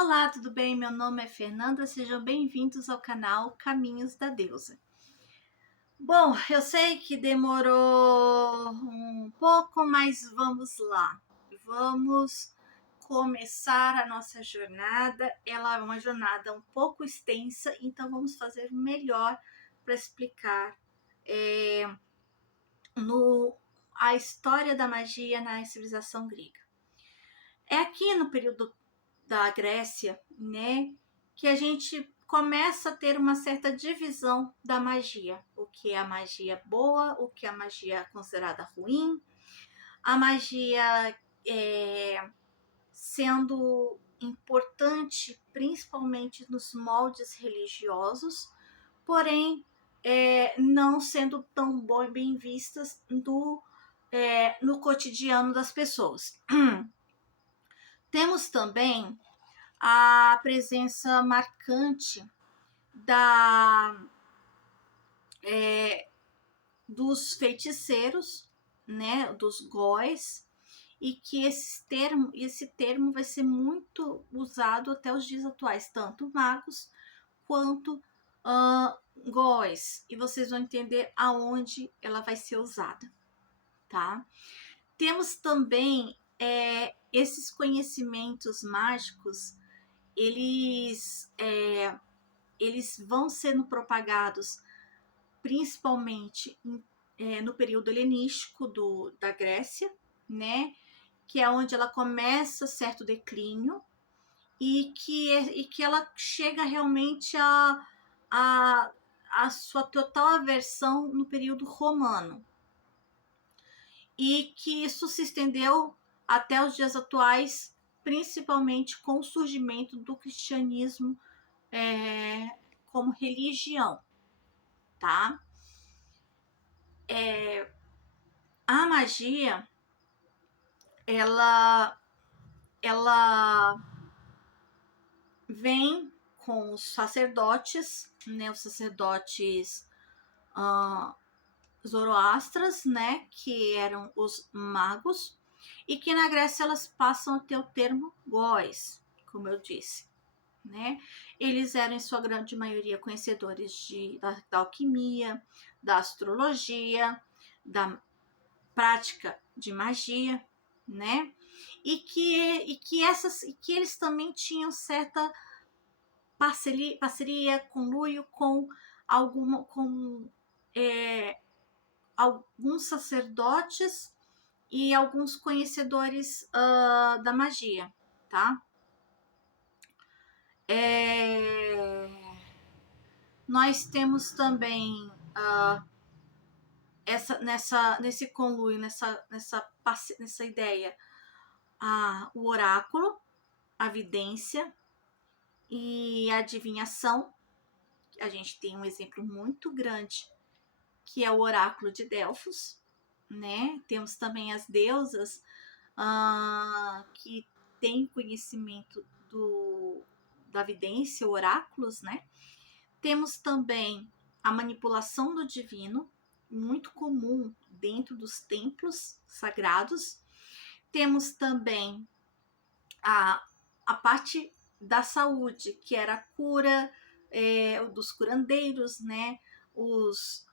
Olá, tudo bem? Meu nome é Fernanda, sejam bem-vindos ao canal Caminhos da Deusa. Bom, eu sei que demorou um pouco, mas vamos lá. Vamos começar a nossa jornada. Ela é uma jornada um pouco extensa, então vamos fazer o melhor para explicar a história da magia na civilização grega. É aqui no período da Grécia, né, que a gente começa a ter uma certa divisão da magia. O que é a magia boa, o que é a magia considerada ruim, a magia sendo importante principalmente nos moldes religiosos, porém não sendo tão bem vistas no cotidiano das pessoas. Temos também a presença marcante dos feiticeiros, né, dos góis, e que esse termo vai ser muito usado até os dias atuais, tanto magos quanto góis, e vocês vão entender aonde ela vai ser usada, tá? Temos também esses conhecimentos mágicos, eles vão sendo propagados principalmente no período helenístico da Grécia, né? Que é onde ela começa certo declínio e que ela chega realmente a sua total aversão no período romano. E que isso se estendeu até os dias atuais, principalmente com o surgimento do cristianismo como religião, tá? A magia, ela vem com os sacerdotes, né? Os sacerdotes zoroastras, né? Que eram os magos, e que na Grécia elas passam a ter o termo góis, como eu disse, né? Eles eram, em sua grande maioria, conhecedores da alquimia, da astrologia, da prática de magia, né? E que eles também tinham certa parceria, conluio com alguns sacerdotes e alguns conhecedores da magia, tá? Nós temos também nesse conluio, nessa ideia, o oráculo, a vidência e a adivinhação. A gente tem um exemplo muito grande, que é o oráculo de Delfos, né? Temos também as deusas que têm conhecimento da vidência, oráculos, né? Temos também a manipulação do divino, muito comum dentro dos templos sagrados. Temos também a parte da saúde, que era a cura dos curandeiros, né? Os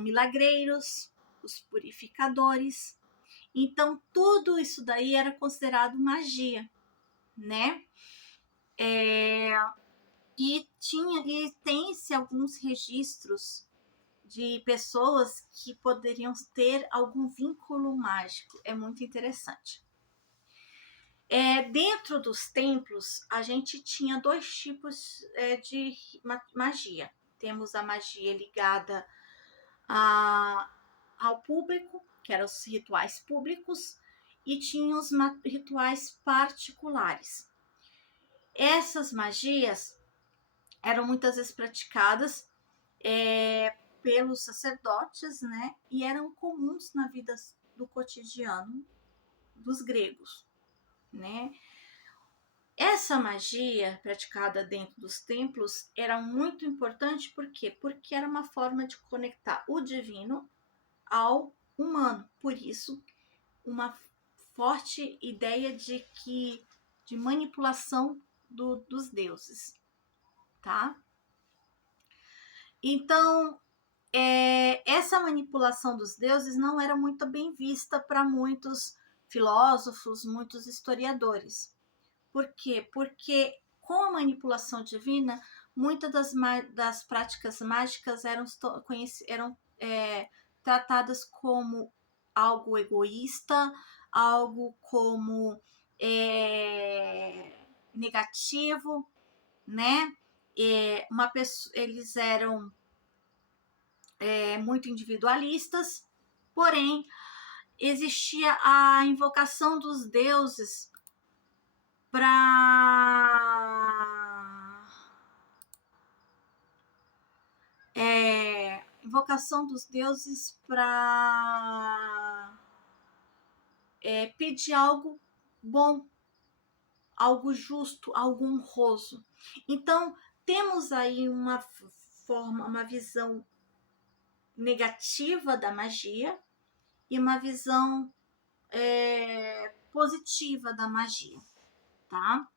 milagreiros, os purificadores. Então, tudo isso daí era considerado magia, né? E tem-se alguns registros de pessoas que poderiam ter algum vínculo mágico. É muito interessante. Dentro dos templos, a gente tinha dois tipos de magia. Temos a magia ligada ao público, que eram os rituais públicos, e tinha os rituais particulares. Essas magias eram muitas vezes praticadas pelos sacerdotes, né? E eram comuns na vida do cotidiano dos gregos, né? Essa magia praticada dentro dos templos era muito importante, por quê? Porque era uma forma de conectar o divino ao humano. Por isso, uma forte ideia de que de manipulação dos deuses, tá? Então, essa manipulação dos deuses não era muito bem vista para muitos filósofos, muitos historiadores. Por quê? Porque com a manipulação divina, muitas das práticas mágicas eram tratadas como algo egoísta, algo como negativo, né? Eles eram muito individualistas, porém existia a invocação dos deuses para invocação dos deuses para pedir algo bom, algo justo, algo honroso. Então temos aí uma visão negativa da magia e uma visão positiva da magia, tá?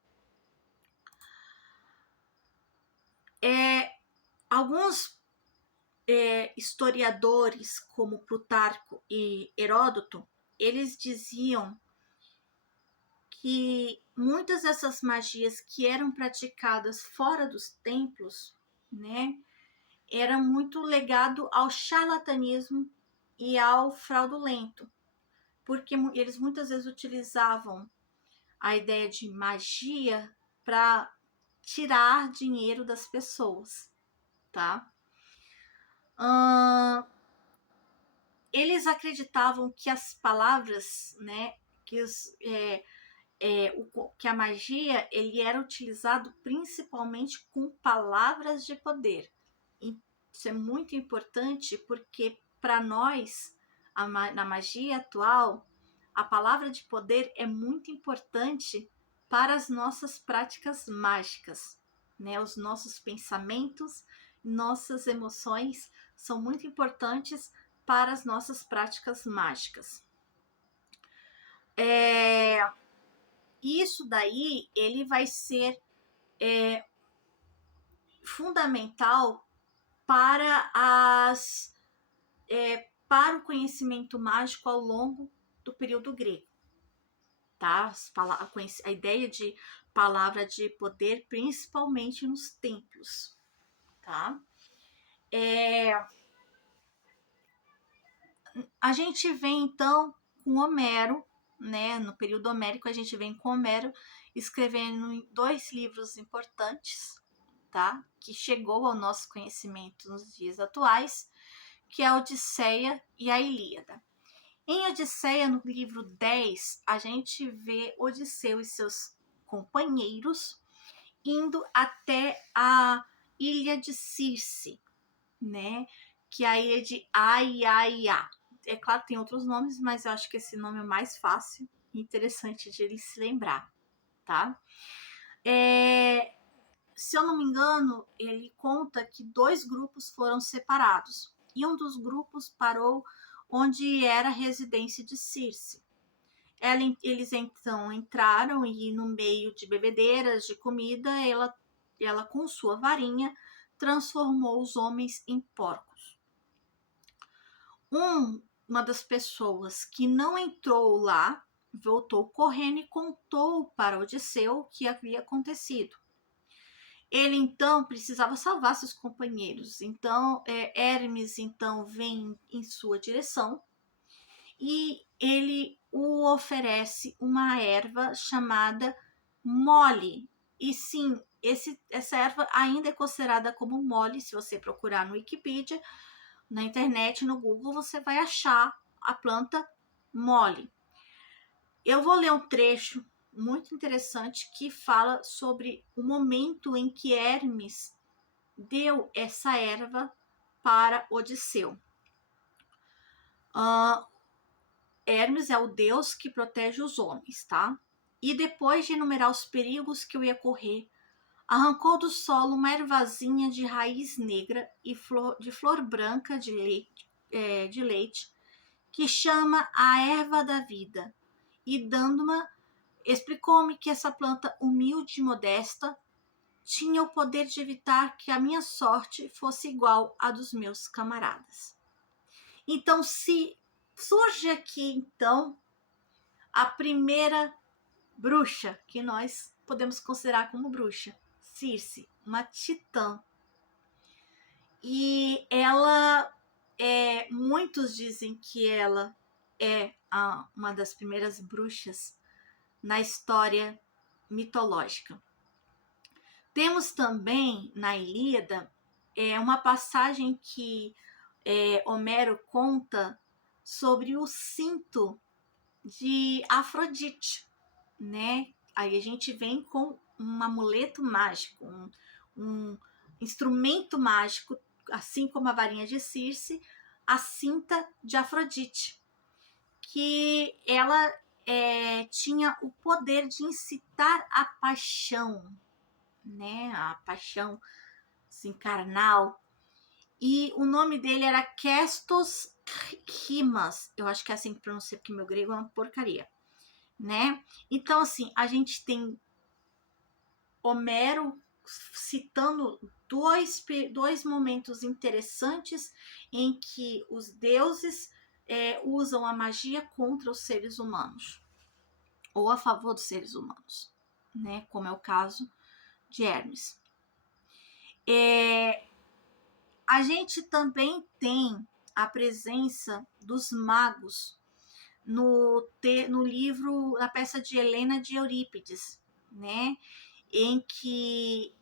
Alguns historiadores, como Plutarco e Heródoto, eles diziam que muitas dessas magias que eram praticadas fora dos templos, né, era muito ligado ao charlatanismo e ao fraudulento, porque eles muitas vezes utilizavam a ideia de magia para tirar dinheiro das pessoas, tá? Eles acreditavam que as palavras, né, que a magia ele era utilizado principalmente com palavras de poder. Isso é muito importante porque para nós, na magia atual, a palavra de poder é muito importante para as nossas práticas mágicas, né? Os nossos pensamentos, nossas emoções são muito importantes para as nossas práticas mágicas. Isso daí, ele vai ser fundamental para para o conhecimento mágico ao longo do período grego, tá? A ideia de palavra de poder, principalmente nos templos, tá? A gente vem então com Homero, né? No período homérico a gente vem com Homero escrevendo 2 livros importantes, tá? Que chegou ao nosso conhecimento nos dias atuais, que é a Odisseia e a Ilíada. Em Odisseia, no livro 10, a gente vê Odisseu e seus companheiros indo até a ilha de Circe, né? Que é a ilha de Aiaia. É claro que tem outros nomes, mas eu acho que esse nome é mais fácil e interessante de ele se lembrar, tá? Se eu não me engano, ele conta que 2 grupos foram separados e um dos grupos parou onde era a residência de Circe. Eles então entraram e no meio de bebedeiras, de comida, ela com sua varinha transformou os homens em porcos. Uma das pessoas que não entrou lá voltou correndo e contou para Odisseu o que havia acontecido. Ele então precisava salvar seus companheiros. Então Hermes então vem em sua direção e ele o oferece uma erva chamada mole. E sim, essa erva ainda é considerada como mole. Se você procurar no Wikipedia, na internet, no Google, você vai achar a planta mole. Eu vou ler um trecho muito interessante que fala sobre o momento em que Hermes deu essa erva para Odisseu. Hermes é o deus que protege os homens, tá? E depois de enumerar os perigos que eu ia correr, arrancou do solo uma ervazinha de raiz negra e de flor branca de leite, que chama a erva da vida, e dando-ma Explicou-me que essa planta humilde e modesta tinha o poder de evitar que a minha sorte fosse igual à dos meus camaradas. Então, se surge aqui, então, a primeira bruxa que nós podemos considerar como bruxa, Circe, uma titã. E ela, muitos dizem que ela é uma das primeiras bruxas na história mitológica. Temos também na Ilíada uma passagem que Homero conta sobre o cinto de Afrodite, né? Aí a gente vem com um amuleto mágico, um instrumento mágico, assim como a varinha de Circe, a cinta de Afrodite, que ela tinha o poder de incitar a paixão, né? A paixão assim, carnal. E o nome dele era Kestos Rimas. Eu acho que é assim que pronuncia, porque meu grego é uma porcaria, né? Então, assim, a gente tem Homero citando dois momentos interessantes em que os deuses usam a magia contra os seres humanos, ou a favor dos seres humanos, né? Como é o caso de Hermes. A gente também tem a presença dos magos no livro, na peça de Helena de Eurípides, né? Em que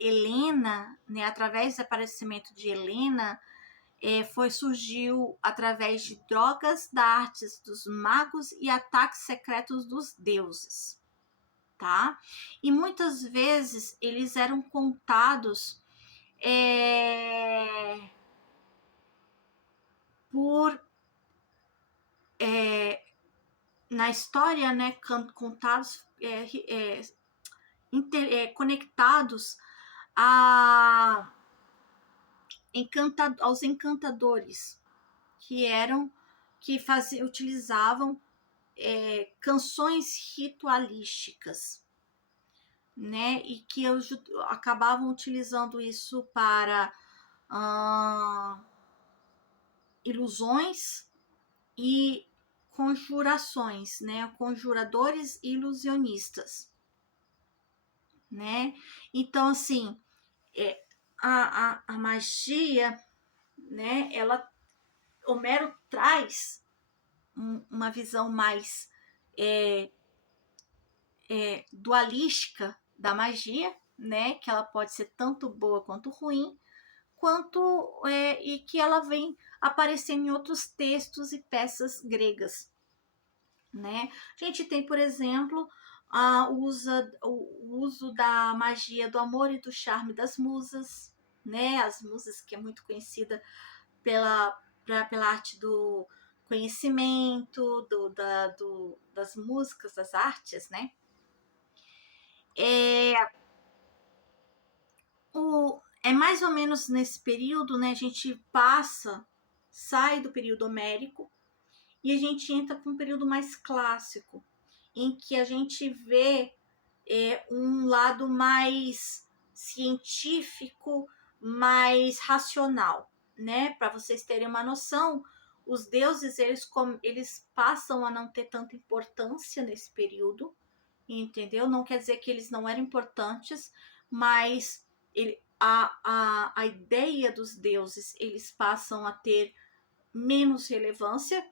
Helena, né, através do aparecimento de Helena, surgiu através de drogas da artes dos magos e ataques secretos dos deuses, tá? E muitas vezes eles eram contados na história, né, contados, conectados aos encantadores, que utilizavam canções ritualísticas, né, e que acabavam utilizando isso para ilusões e conjurações, né, conjuradores ilusionistas, né? Então, assim, a magia, né, Homero traz uma visão mais dualística da magia, né, que ela pode ser tanto boa quanto ruim, e que ela vem aparecendo em outros textos e peças gregas, né? A gente tem, por exemplo, o uso da magia do amor e do charme das musas, né? As musas, que é muito conhecida pela arte do conhecimento, das músicas, das artes, né? É mais ou menos nesse período, né? A gente sai do período homérico e a gente entra para um período mais clássico, em que a gente vê um lado mais científico, mais racional, né? Para vocês terem uma noção, os deuses eles passam a não ter tanta importância nesse período, entendeu? Não quer dizer que eles não eram importantes, mas a ideia dos deuses eles passam a ter menos relevância.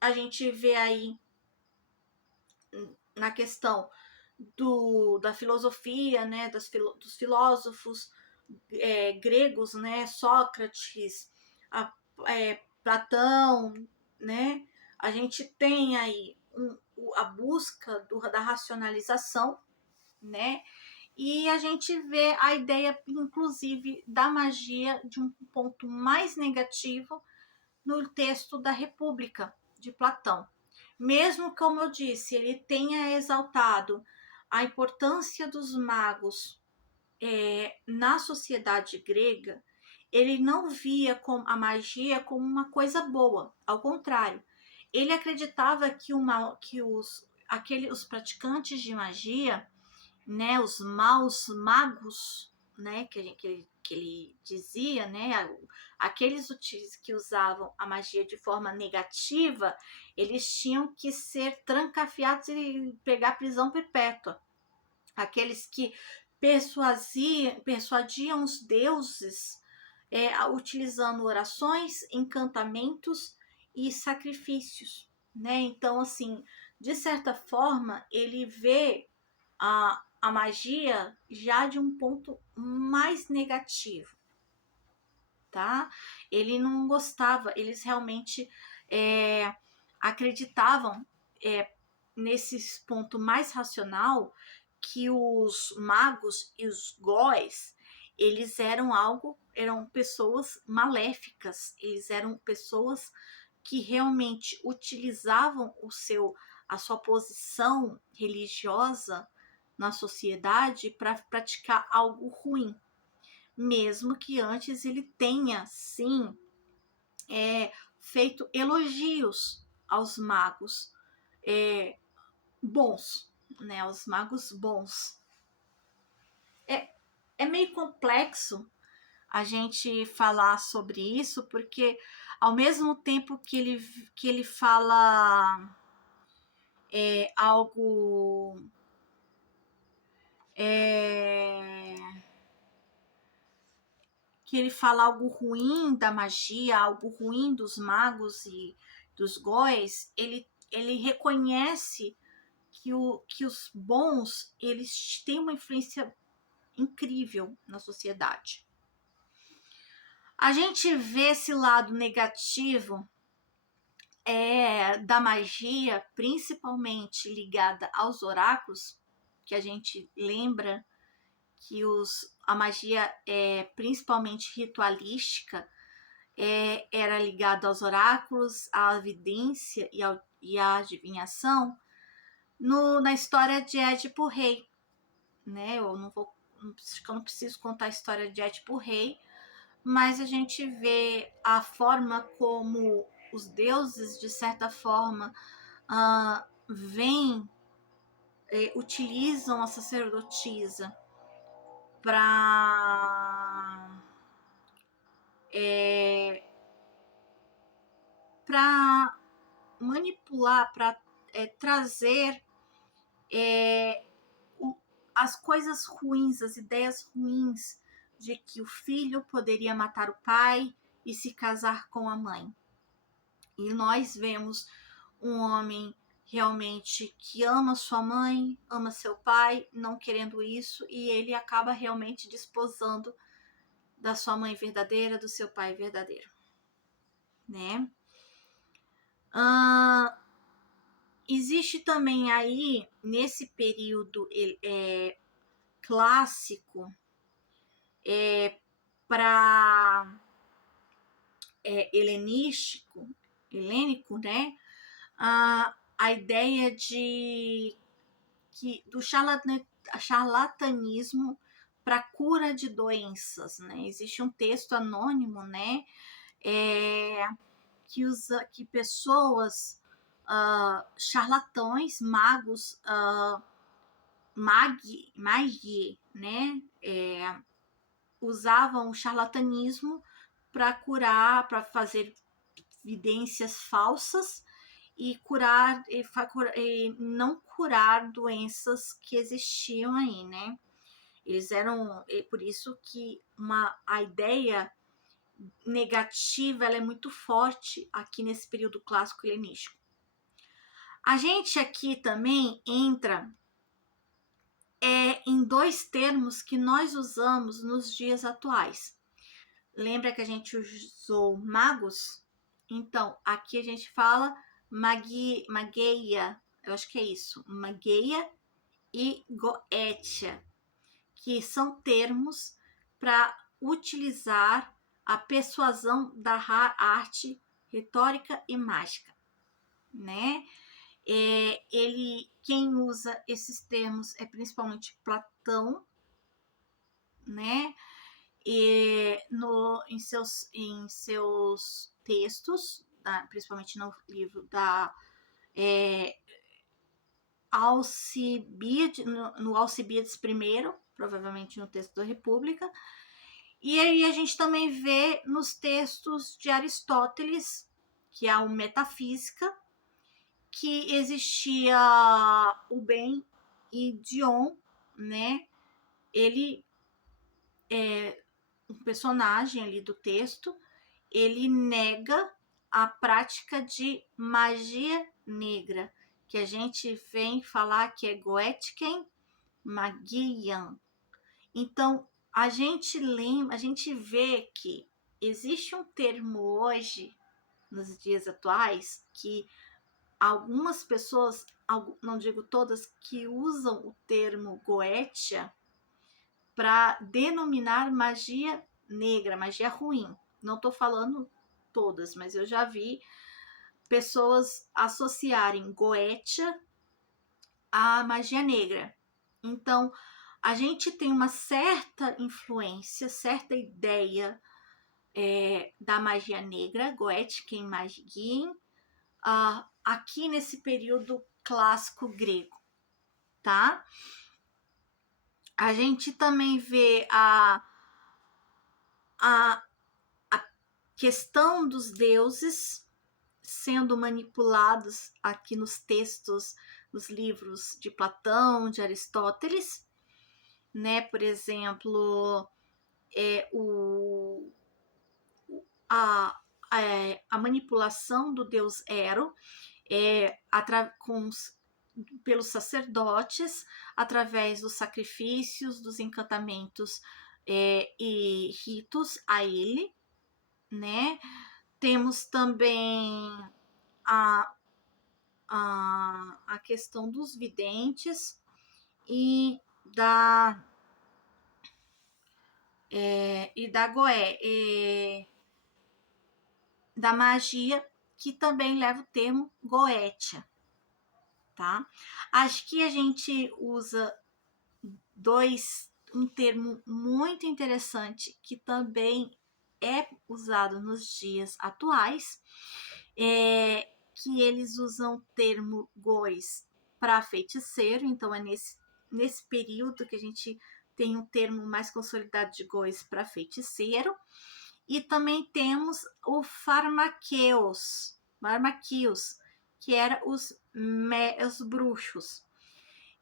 A gente vê aí na questão da filosofia, né, dos filósofos gregos, né, Sócrates, Platão, né, a gente tem aí a busca da racionalização, né, e a gente vê a ideia, inclusive, da magia de um ponto mais negativo no texto da República, de Platão. Mesmo, como eu disse, ele tenha exaltado a importância dos magos na sociedade grega, ele não via a magia como uma coisa boa, ao contrário. Ele acreditava que os praticantes de magia, né, os maus magos, né, que ele dizia, né, aqueles que usavam a magia de forma negativa, eles tinham que ser trancafiados e pegar prisão perpétua. Aqueles que persuadiam os deuses utilizando orações, encantamentos e sacrifícios, né? Então, assim, de certa forma, ele vê a magia já de um ponto mais negativo, tá? Ele não gostava, eles realmente acreditavam nesse ponto mais racional que os magos e os góis, eles eram pessoas maléficas, eles eram pessoas que realmente utilizavam a sua posição religiosa na sociedade para praticar algo ruim, mesmo que antes ele tenha, sim, feito elogios aos magos bons, né? Os magos bons. É meio complexo a gente falar sobre isso, porque ao mesmo tempo que ele fala algo que ele fala algo ruim da magia, algo ruim dos magos e dos góis, ele reconhece que os bons, eles têm uma influência incrível na sociedade. A gente vê esse lado negativo da magia, principalmente ligada aos oráculos, que a gente lembra que a magia principalmente ritualística era ligada aos oráculos, à evidência e à adivinhação na história de Édipo Rei, né? Eu não preciso contar a história de Édipo Rei, mas a gente vê a forma como os deuses, de certa forma, utilizam a sacerdotisa para manipular, para trazer as coisas ruins, as ideias ruins de que o filho poderia matar o pai e se casar com a mãe. E nós vemos um homem realmente que ama sua mãe, ama seu pai, não querendo isso, e ele acaba realmente desposando da sua mãe verdadeira, do seu pai verdadeiro, né? Existe também aí, nesse período clássico, para helênico, né? A ideia do charlatanismo para cura de doenças, né? Existe um texto anônimo, né? Que pessoas charlatões, magos, magie, né? Usavam o charlatanismo para curar, para fazer evidências falsas e não curar doenças que existiam aí, né? Eles eram, por isso que a ideia negativa ela é muito forte aqui nesse período clássico helenístico. A gente aqui também entra em dois termos que nós usamos nos dias atuais. Lembra que a gente usou magos? Então, aqui a gente fala mageia, eu acho que é isso, mageia e goetia, que são termos para utilizar a persuasão da arte retórica e mágica, né? Quem usa esses termos é principalmente Platão, né? Em seus textos, principalmente no livro Alcibíades, no Alcibíades I, provavelmente no texto da República. E aí a gente também vê nos textos de Aristóteles, que é o Metafísica, que existia o bem e Dion, né? Ele é um personagem ali do texto, ele nega a prática de magia negra, que a gente vem falar que é Goetken Magian. Então, a gente lembra, a gente vê que existe um termo hoje, nos dias atuais, que algumas pessoas, não digo todas, que usam o termo Goetia para denominar magia negra, magia ruim. Não estou falando todas, mas eu já vi pessoas associarem Goetia à magia negra. Então, a gente tem uma certa influência, certa ideia da magia negra, Goethe Magien, aqui nesse período clássico grego, tá? A gente também vê a questão dos deuses sendo manipulados aqui nos textos, nos livros de Platão, de Aristóteles, né? Por exemplo, a manipulação do deus Ero pelos sacerdotes, através dos sacrifícios, dos encantamentos e ritos a ele, né? Temos também a questão dos videntes e da da magia, que também leva o termo Goetia, tá? Acho que a gente usa um termo muito interessante que também é usado nos dias atuais, que eles usam o termo Gois para feiticeiro, então é nesse período que a gente tem um termo mais consolidado de Gois para feiticeiro. E também temos o farmaqueus, que eram os bruxos.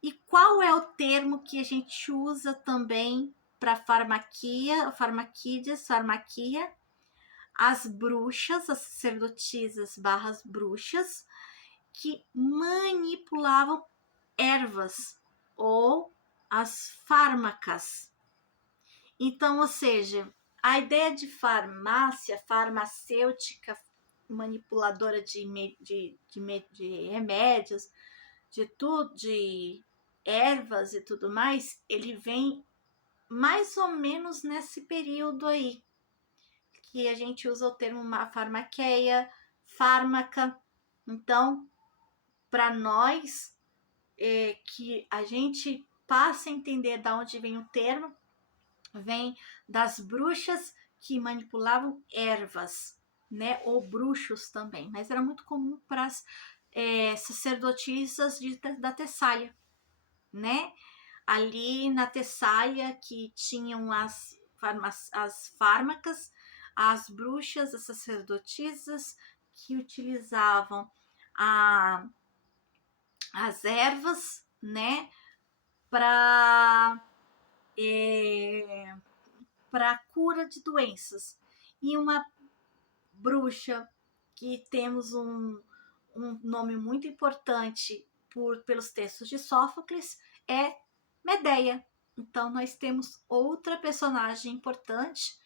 E qual é o termo que a gente usa também para farmaquia, farmaquia? As bruxas, as sacerdotisas / bruxas, que manipulavam ervas ou as fármacas. Então, ou seja, a ideia de farmácia, farmacêutica, manipuladora de remédios, de tudo, de ervas e tudo mais, ele vem mais ou menos nesse período aí, que a gente usa o termo farmaqueia, fármaca. Então, para nós, que a gente passa a entender de onde vem o termo, vem das bruxas que manipulavam ervas, né? Ou bruxos também, mas era muito comum para as sacerdotisas da Tessália, né? Ali na Tessália, que tinham as fármacas, as bruxas, as sacerdotisas que utilizavam as ervas, né? Para cura de doenças. E uma bruxa que temos um nome muito importante pelos textos de Sófocles é Medeia. Então nós temos outra personagem importante,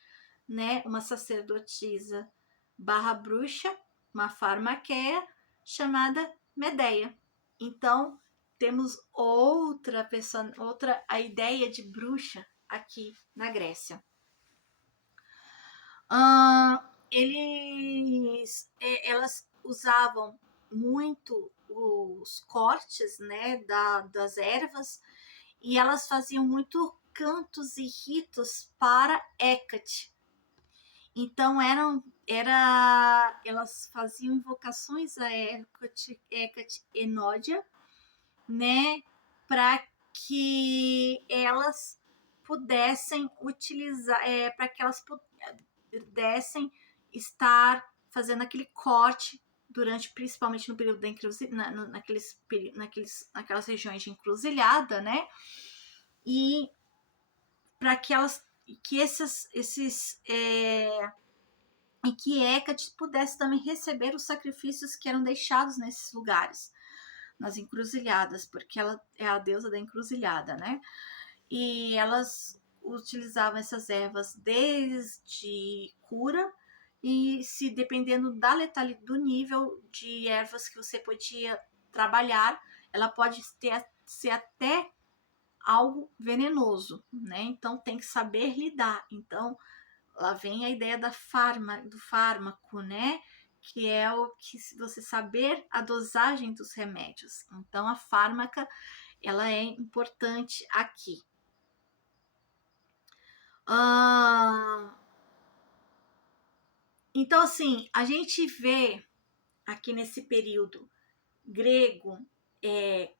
né? Uma sacerdotisa / bruxa, uma farmaqueia chamada Medeia. Então temos outra a ideia de bruxa aqui na Grécia. Elas usavam muito os cortes, né, das ervas, e elas faziam muito cantos e ritos para Hecate. Então elas faziam invocações a Hecate Enódia, né, para que elas pudessem utilizar, para que elas pudessem estar fazendo aquele corte durante, principalmente no período da encruzilhada, naquelas regiões de encruzilhada, né? E para que elas, que e que Hecate pudesse também receber os sacrifícios que eram deixados nesses lugares, nas encruzilhadas, porque ela é a deusa da encruzilhada, né? E elas utilizavam essas ervas desde cura e se dependendo da letalidade, do nível de ervas que você podia trabalhar, ela pode ser até algo venenoso, né? Então tem que saber lidar. Então lá vem a ideia do fármaco, né? Que é o que você saber a dosagem dos remédios. Então a fármaca ela é importante aqui. Então assim, a gente vê aqui nesse período grego,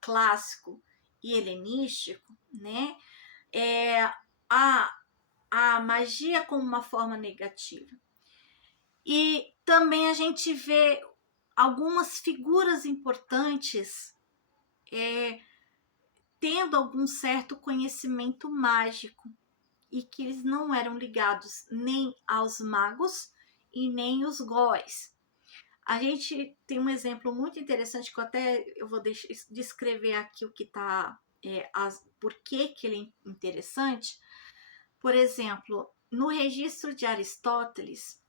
clássico e helenístico, né? A, a magia como uma forma negativa. E também a gente vê algumas figuras importantes tendo algum certo conhecimento mágico e que eles não eram ligados nem aos magos e nem os góis. A gente tem um exemplo muito interessante que eu vou descrever aqui o que está, por que ele é interessante. Por exemplo, no registro de Aristóteles,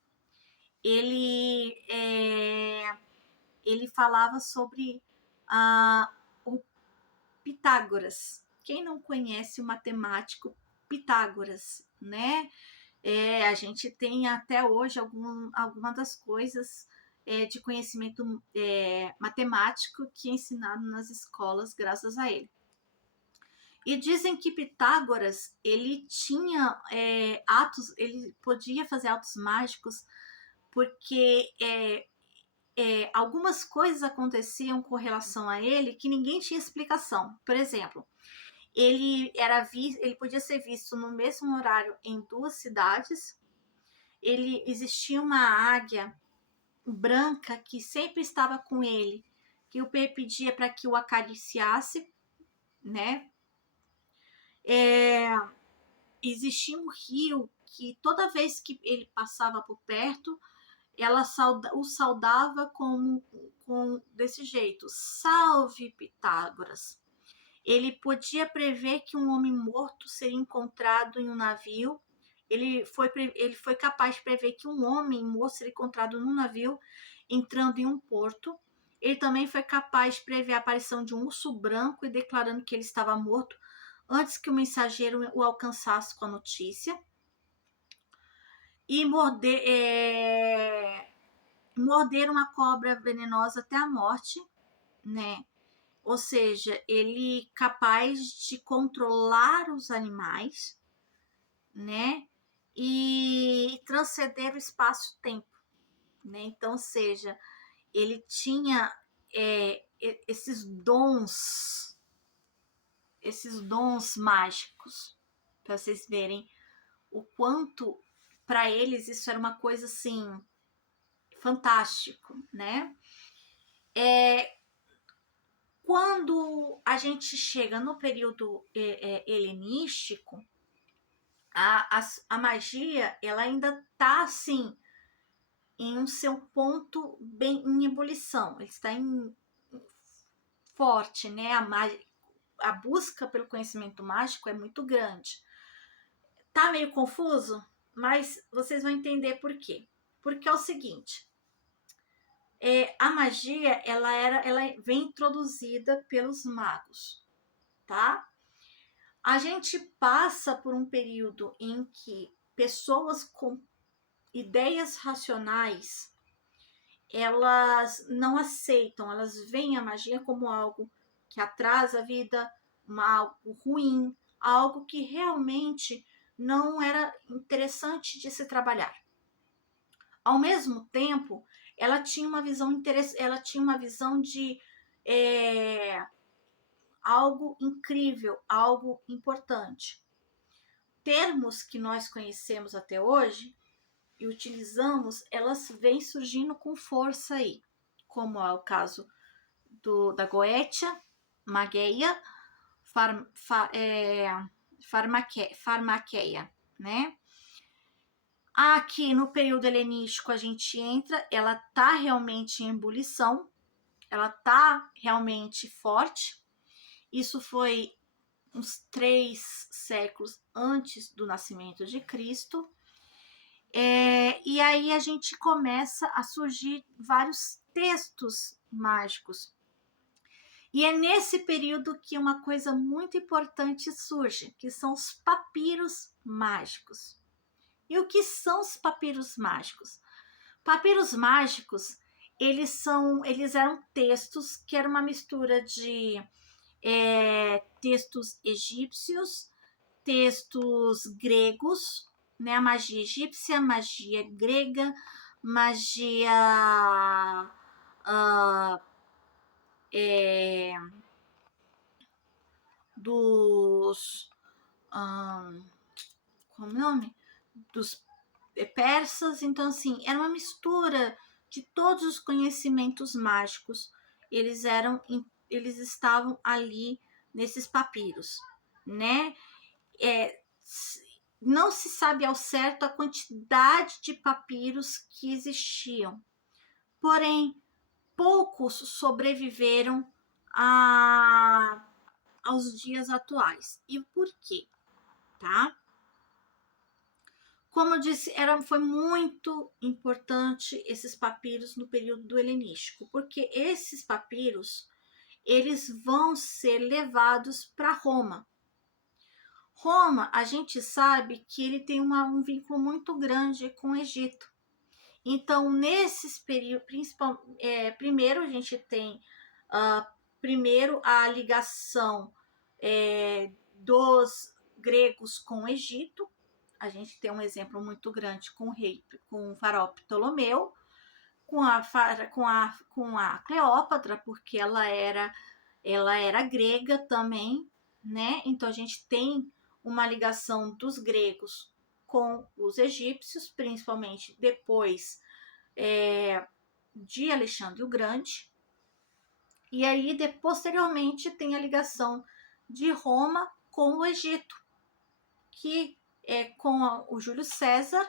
ele, ele falava sobre o Pitágoras. Quem não conhece o matemático Pitágoras, né? A gente tem até hoje algumas das coisas de conhecimento matemático que é ensinado nas escolas graças a ele. E dizem que Pitágoras ele tinha ele podia fazer atos mágicos porque algumas coisas aconteciam com relação a ele que ninguém tinha explicação. Por exemplo, ele podia ser visto no mesmo horário em duas cidades. Ele existia uma águia branca que sempre estava com ele, que o pedia para que o acariciasse, né? Existia um rio que toda vez que ele passava por perto, ela o saudava desse jeito: salve Pitágoras. Ele podia prever que um homem morto seria encontrado em um navio. Ele foi capaz de prever que um homem morto seria encontrado num navio entrando em um porto. Ele também foi capaz de prever a aparição de um urso branco e declarando que ele estava morto antes que o mensageiro o alcançasse com a notícia. E morder uma cobra venenosa até a morte, né? Ou seja, ele capaz de controlar os animais, né? E transcender o espaço-tempo, né? Então, ou seja, ele tinha esses dons mágicos, para vocês verem o quanto para eles isso era uma coisa assim fantástico, né? Quando a gente chega no período helenístico, a magia ela ainda está assim em um seu ponto bem em ebulição, ele está forte, né? A busca pelo conhecimento mágico é muito grande. Tá meio confuso, mas vocês vão entender por quê. Porque é o seguinte, a magia ela vem introduzida pelos magos, tá? A gente passa por um período em que pessoas com ideias racionais elas não aceitam, elas veem a magia como algo que atrasa a vida, algo ruim, algo que realmente não era interessante de se trabalhar. Ao mesmo tempo, ela tinha uma visão de algo incrível, algo importante. Termos que nós conhecemos até hoje e utilizamos, elas vêm surgindo com força aí, como é o caso da Goetia, Mageia, Farmaqueia, né? Aqui no período helenístico a gente entra, ela tá realmente em ebulição, ela tá realmente forte. Isso foi uns 3 séculos antes do nascimento de Cristo. E aí a gente começa a surgir vários textos mágicos. E é nesse período que uma coisa muito importante surge, que são os papiros mágicos. E o que são os papiros mágicos? Papiros mágicos, eles eram textos que era uma mistura de textos egípcios, textos gregos, né? A magia egípcia, magia grega, magia dos como é o nome? Dos persas. Então, assim, era uma mistura de todos os conhecimentos mágicos. Eles estavam ali nesses papiros, né? Não se sabe ao certo a quantidade de papiros que existiam, porém, poucos sobreviveram aos dias atuais. E por quê? Tá? Como eu disse, foi muito importante esses papiros no período do helenístico, porque esses papiros eles vão ser levados para Roma. Roma, a gente sabe que ele tem um vínculo muito grande com o Egito. Então, nesses períodos, primeiro a gente tem primeiro a ligação dos gregos com o Egito. A gente tem um exemplo muito grande com o faraó Ptolomeu, com a Cleópatra, porque ela era grega também, né? Então a gente tem uma ligação dos gregos com os egípcios, principalmente depois de Alexandre o Grande. E aí, posteriormente, tem a ligação de Roma com o Egito, que é com o Júlio César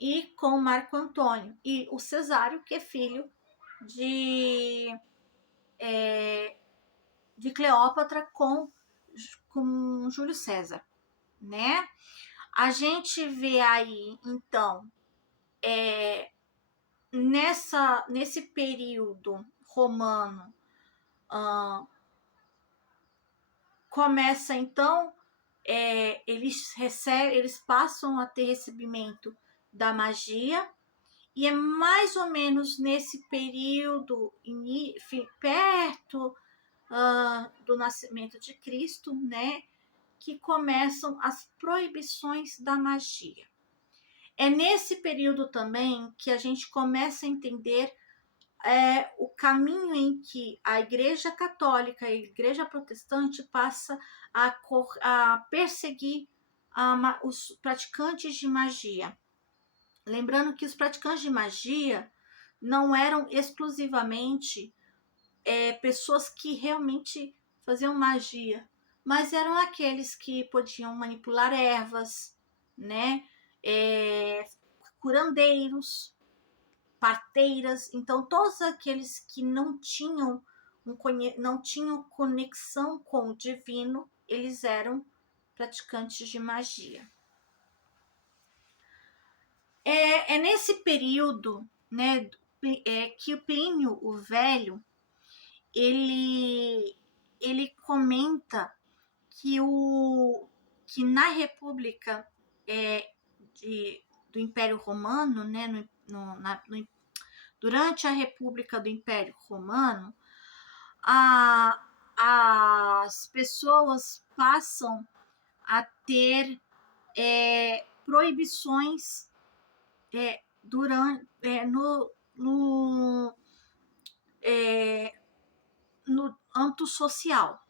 e com Marco Antônio. E o Cesário, que é filho de Cleópatra com Júlio César, né? A gente vê aí, então, nesse período romano, começa, então, eles passam a ter recebimento da magia, e é mais ou menos nesse período, perto do nascimento de Cristo, né, que começam as proibições da magia. É nesse período também que a gente começa a entender o caminho em que a Igreja Católica e a Igreja Protestante passa a perseguir os praticantes de magia. Lembrando que os praticantes de magia não eram exclusivamente pessoas que realmente faziam magia, mas eram aqueles que podiam manipular ervas, né? Curandeiros, parteiras. Então, todos aqueles que não tinham conexão com o divino, eles eram praticantes de magia. É nesse período, né, que o Plínio o Velho ele comenta que na República do Império Romano, né, durante a República do Império Romano, as pessoas passam a ter proibições no âmbito social.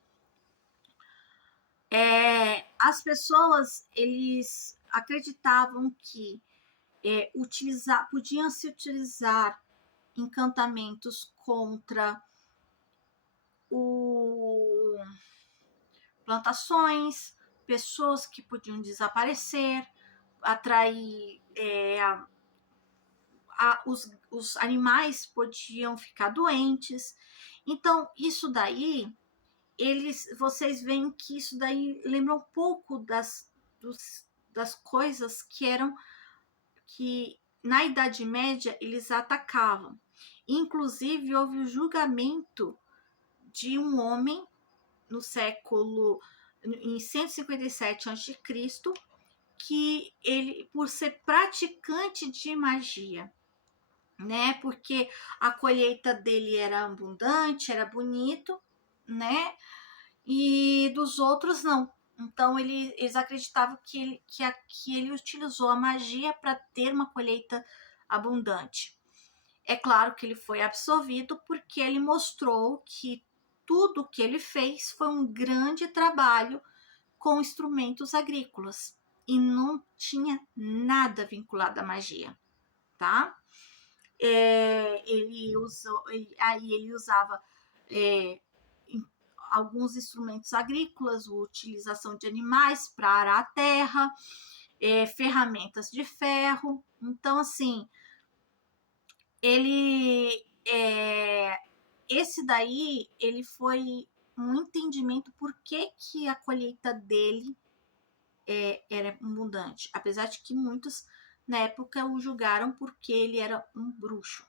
As pessoas, eles acreditavam que podiam se utilizar encantamentos contra o plantações, pessoas que podiam desaparecer, atrair os animais podiam ficar doentes. Então, isso daí, vocês veem que isso daí lembra um pouco das coisas que na Idade Média eles atacavam. Inclusive, houve o julgamento de um homem no século em 157 a.C., que ele, por ser praticante de magia, né? Porque a colheita dele era abundante, era bonito, né? E dos outros não. Então eles acreditavam que ele utilizou a magia para ter uma colheita abundante. É claro que ele foi absolvido porque ele mostrou que tudo que ele fez foi um grande trabalho com instrumentos agrícolas e não tinha nada vinculado à magia, tá? Ele usava alguns instrumentos agrícolas, a utilização de animais para arar a terra, ferramentas de ferro. Então, assim, esse daí, ele foi um entendimento por que a colheita dele era abundante, apesar de que muitos na época o julgaram porque ele era um bruxo.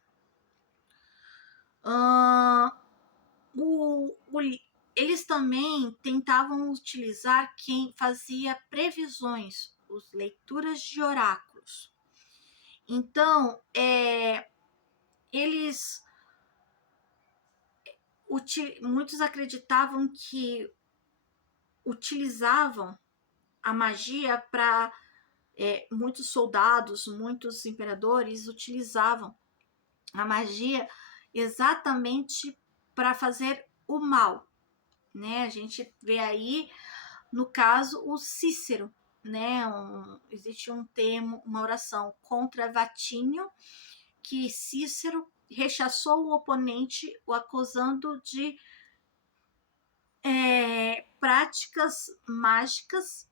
Eles também tentavam utilizar quem fazia previsões, as leituras de oráculos. Então, muitos acreditavam que utilizavam a magia para muitos soldados, muitos imperadores utilizavam a magia exatamente para fazer o mal, né? A gente vê aí, no caso, o Cícero, né? Existe um termo, uma oração contra Vatinho, que Cícero rechaçou o oponente, o acusando de práticas mágicas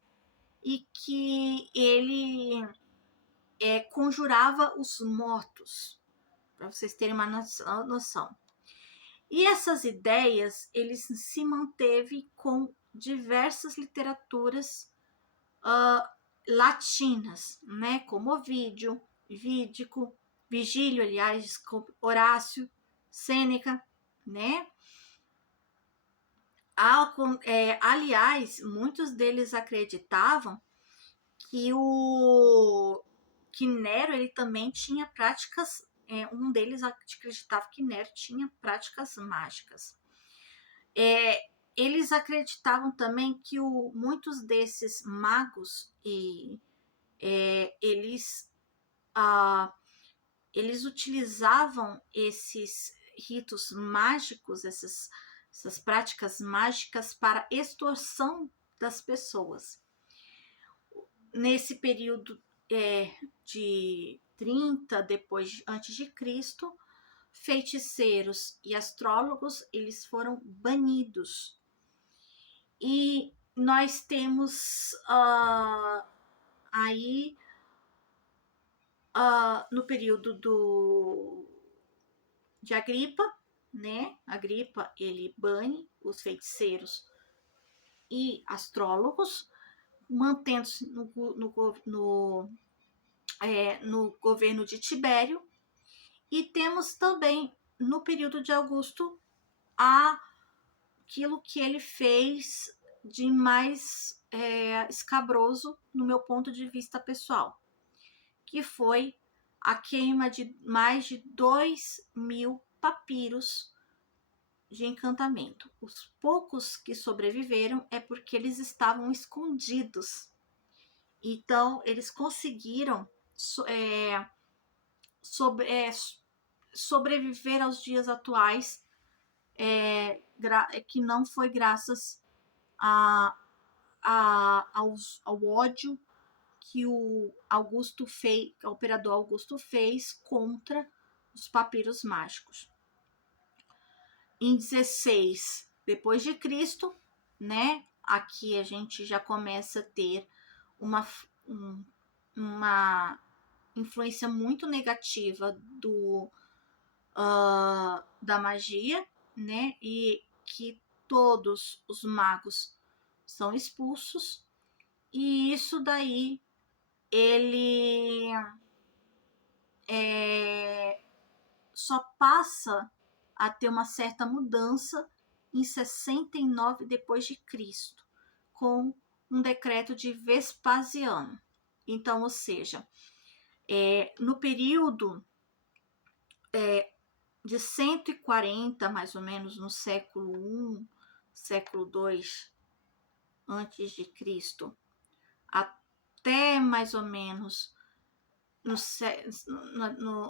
e que ele conjurava os mortos, para vocês terem uma noção. E essas ideias, eles se manteve com diversas literaturas latinas, né? Como Ovídio, Vigílio, aliás, Horácio, Sêneca, né? Aliás, muitos deles acreditavam que Nero ele também tinha práticas. Um deles acreditava que Nero tinha práticas mágicas. Eles acreditavam também que muitos desses magos eles utilizavam esses ritos mágicos, essas práticas mágicas para extorsão das pessoas. Nesse período de 30 depois antes de Cristo, feiticeiros e astrólogos eles foram banidos. E nós temos aí no período de Agripa, né? Agripa ele bane os feiticeiros e astrólogos, mantendo-se no governo de Tibério. E temos também no período de Augusto aquilo que ele fez de mais escabroso no meu ponto de vista pessoal, que foi a queima de mais de 2.000 papiros de encantamento. Os poucos que sobreviveram é porque eles estavam escondidos. Então, eles conseguiram sobreviver aos dias atuais, que não foi graças ao ódio que o operador Augusto fez contra os papiros mágicos. Em 16 depois de Cristo, né? Aqui a gente já começa a ter uma influência muito negativa da magia, né? E que todos os magos são expulsos, e isso daí ele só passa a ter uma certa mudança em 69 depois de Cristo, com um decreto de Vespasiano. Então, ou seja, no período de 140, mais ou menos, no século I, século II antes de Cristo, até mais ou menos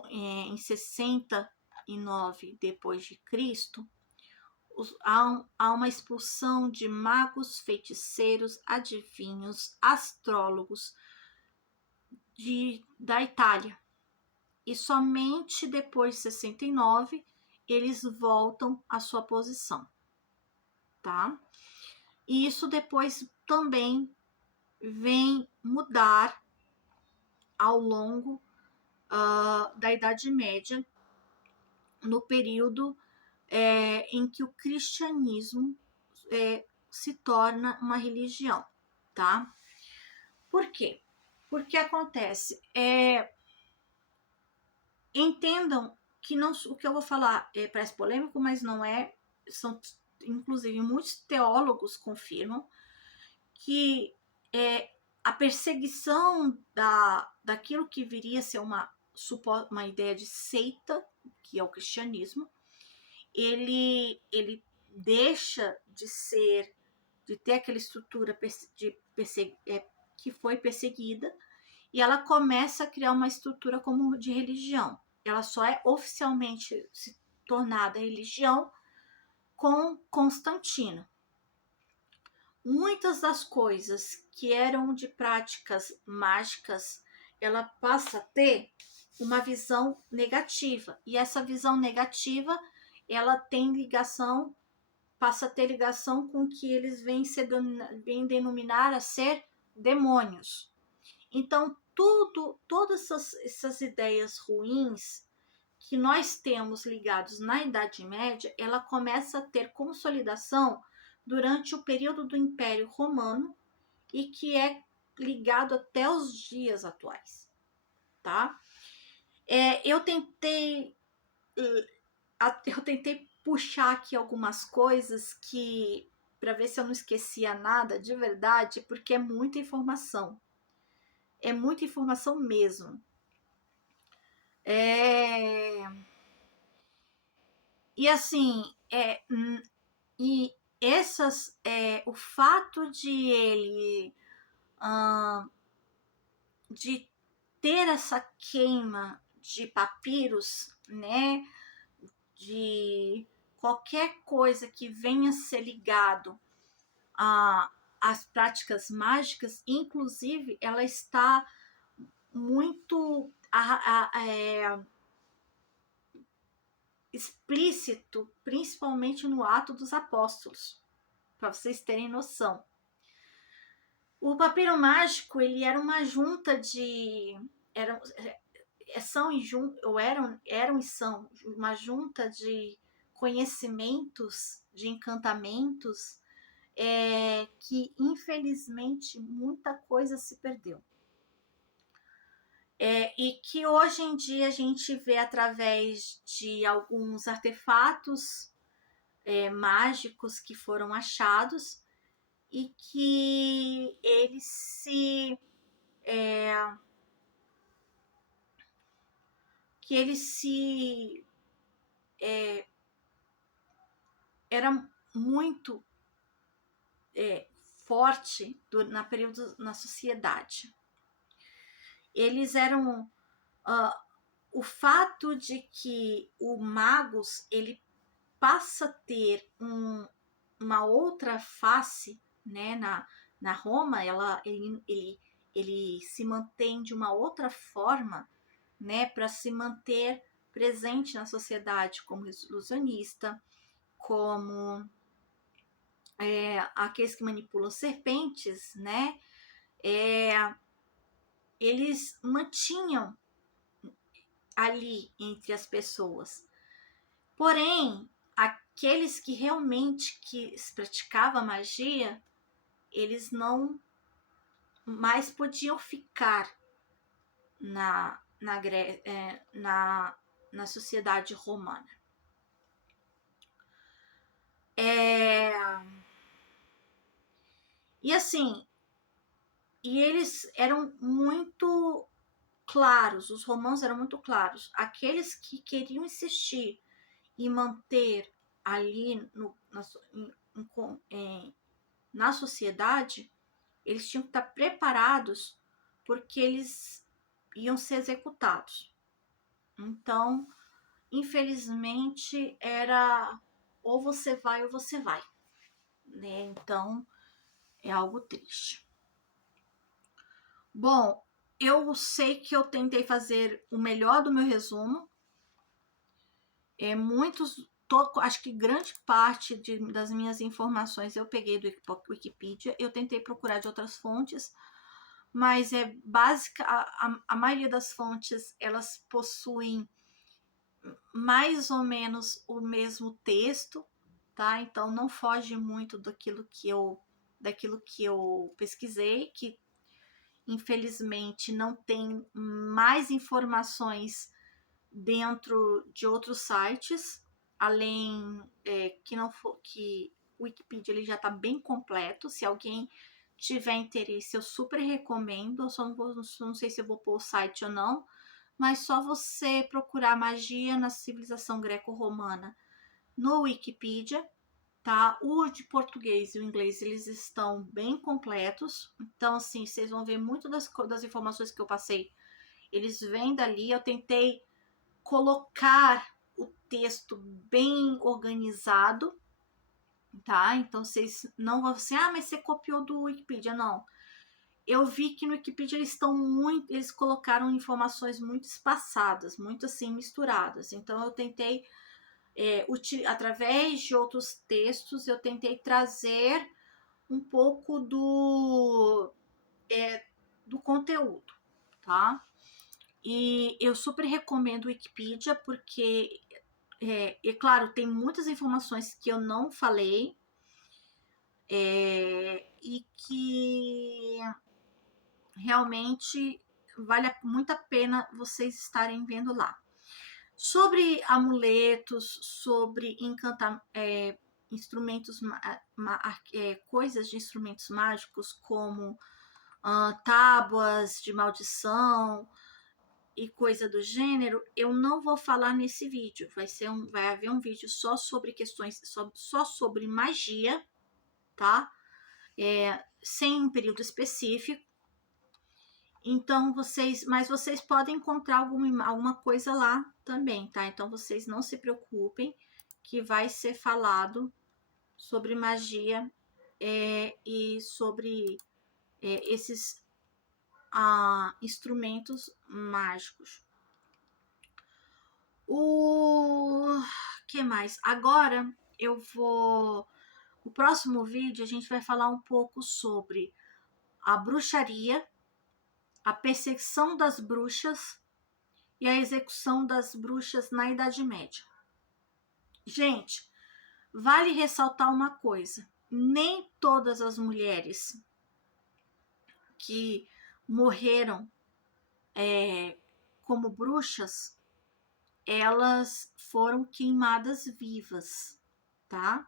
em 69 depois de Cristo, há uma expulsão de magos, feiticeiros, adivinhos, astrólogos da Itália. E somente depois de 69 eles voltam à sua posição, tá? E isso depois também vem mudar ao longo da Idade Média, no período em que o cristianismo se torna uma religião, tá? Por quê? Porque acontece, entendam que não, o que eu vou falar parece polêmico, mas não é. São, inclusive, muitos teólogos confirmam que a perseguição daquilo que viria a ser uma ideia de seita, que é o cristianismo, ele deixa de ter aquela estrutura que foi perseguida, e ela começa a criar uma estrutura como de religião. Ela só é oficialmente se tornada religião com Constantino. Muitas das coisas que eram de práticas mágicas, ela passa a ter uma visão negativa, e essa visão negativa ela passa a ter ligação com o que eles vêm denominar a ser demônios. Então, todas essas ideias ruins que nós temos ligados na Idade Média, ela começa a ter consolidação durante o período do Império Romano, e que é ligado até os dias atuais, tá? Eu tentei puxar aqui algumas coisas para ver se eu não esquecia nada de verdade, porque é muita informação. É muita informação mesmo. E assim, o fato de ele de ter essa queima de papiros, né, de qualquer coisa que venha a ser ligado às práticas mágicas, inclusive ela está muito explícito, principalmente no Atos dos Apóstolos, para vocês terem noção. O papiro mágico, ele era uma junta eram e são uma junta de conhecimentos, de encantamentos, que infelizmente muita coisa se perdeu. E que hoje em dia a gente vê através de alguns artefatos mágicos que foram achados, e que eles era muito forte na sociedade. Eles eram o fato de que o Magus ele passa a ter uma outra face, né, na Roma, ele se mantém de uma outra forma, né, para se manter presente na sociedade como ilusionista, como aqueles que manipulam serpentes, né? Eles mantinham ali entre as pessoas. Porém, aqueles que realmente praticavam magia, eles não mais podiam ficar na sociedade romana. E assim, eles eram muito claros, os romanos eram muito claros. Aqueles que queriam insistir e manter ali na sociedade, eles tinham que estar preparados porque eles iam ser executados. Então, infelizmente, era ou você vai ou você vai, né? Então, é algo triste. Bom, eu sei que eu tentei fazer o melhor do meu resumo. Acho que grande parte das minhas informações eu peguei do Wikipedia. Eu tentei procurar de outras fontes, mas é básica. A maioria das fontes, elas possuem mais ou menos o mesmo texto, tá? Então não foge muito daquilo que eu pesquisei, que infelizmente não tem mais informações dentro de outros sites, além que o Wikipedia ele já está bem completo. Se alguém tiver interesse, eu super recomendo. Eu só não sei se eu vou pôr o site ou não, mas só você procurar magia na civilização greco-romana no Wikipedia, tá? O de português e o inglês, eles estão bem completos. Então, assim, vocês vão ver muito das informações que eu passei, eles vêm dali. Eu tentei colocar o texto bem organizado, tá? Então, vocês não vão assim, mas você copiou do Wikipedia. Não. Eu vi que no Wikipedia eles colocaram informações muito espaçadas, muito assim, misturadas. Então, eu tentei através de outros textos, eu tentei trazer um pouco do conteúdo, tá? E eu super recomendo o Wikipedia, porque, claro, tem muitas informações que eu não falei e que realmente vale muito a pena vocês estarem vendo lá. Sobre amuletos, sobre instrumentos, coisas de instrumentos mágicos, como tábuas de maldição e coisa do gênero, eu não vou falar nesse vídeo. Vai haver um vídeo só sobre questões, só sobre magia, tá? Sem um período específico. Então, mas vocês podem encontrar alguma coisa lá também, tá? Então, vocês não se preocupem, que vai ser falado sobre magia e sobre esses instrumentos mágicos. O que mais? Agora o próximo vídeo a gente vai falar um pouco sobre a bruxaria, a perseguição das bruxas e a execução das bruxas na Idade Média. Gente, vale ressaltar uma coisa: nem todas as mulheres que morreram como bruxas, elas foram queimadas vivas, tá?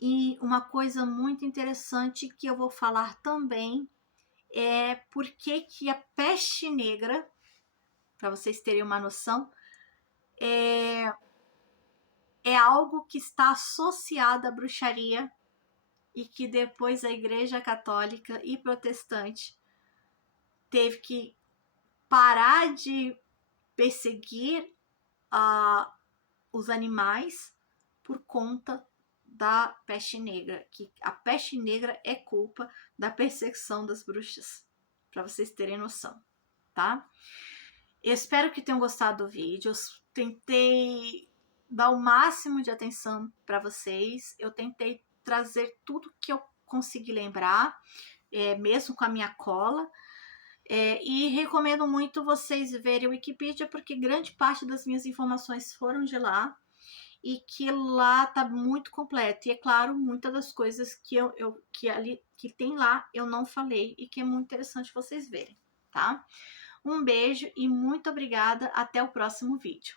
E uma coisa muito interessante que eu vou falar também é por que a peste negra, para vocês terem uma noção, é algo que está associado à bruxaria e que depois a Igreja Católica e Protestante teve que parar de perseguir os animais por conta da peste negra, que a peste negra é culpa da perseguição das bruxas, para vocês terem noção, tá? Eu espero que tenham gostado do vídeo. Eu tentei dar o máximo de atenção para vocês. Eu tentei trazer tudo que eu consegui lembrar, mesmo com a minha cola. E recomendo muito vocês verem o Wikipedia, porque grande parte das minhas informações foram de lá e que lá tá muito completo. E é claro, muitas das coisas que tem lá eu não falei e que é muito interessante vocês verem, tá? Um beijo e muito obrigada. Até o próximo vídeo.